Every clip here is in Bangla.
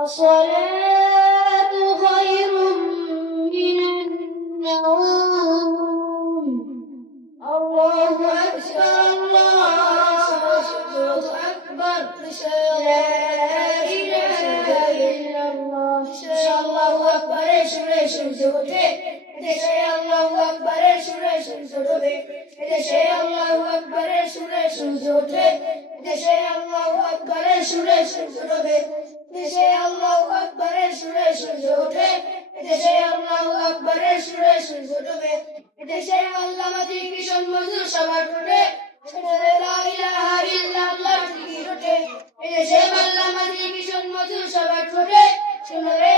الصلاة خير من النوم الله أكبر الله أكبر لا إله إلا الله الله أكبر সুরে সূর্য ওঠে দেশে আল্লাহু আকবারের সুরে সূর্য ডোবে দেশে আল্লাহু আকবারের সুরে সূর্য ওঠে দেশে আল্লাহু আকবারের সুরে সূর্য ডোবে দেশে আল্লাহু আকবারের সুরে সূর্য ওঠে দেশে আল্লাহু আকবারের সুরে সূর্য ডোবে দেশে আল্লামা কিশোর মজনু সবার ঠোঁটে লা ইলাহা ইল্লাল্লাহ জিকির ওঠে দেশে আল্লামা কিশোর মজনু সবার ঠোঁটে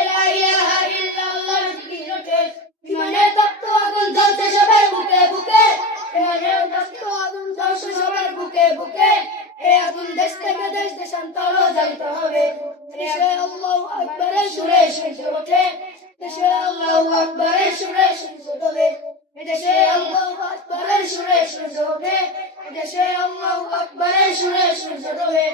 লা ইলাহা ইল্লাল্লাহ জিকির ওঠে বিমানের তপ্ত আগুন জ্বলছে সবার বুকে বুকে বিমানের তপ্ত আগুন জ্বলছে সবার বুকে বুকে এই আগুন দেশ থেকে দেশ দেশান্তর যাইতে হবে দেশে আল্লাহু আকবারের সুরে সূর্য ওঠে দেশে আল্লাহু আকবারের সুরে সূর্য ডোবে দেশে আল্লাহু আকবারের সুরে সূর্য ওঠে দেশে আল্লাহু আকবারের সুরে সূর্য ডোবে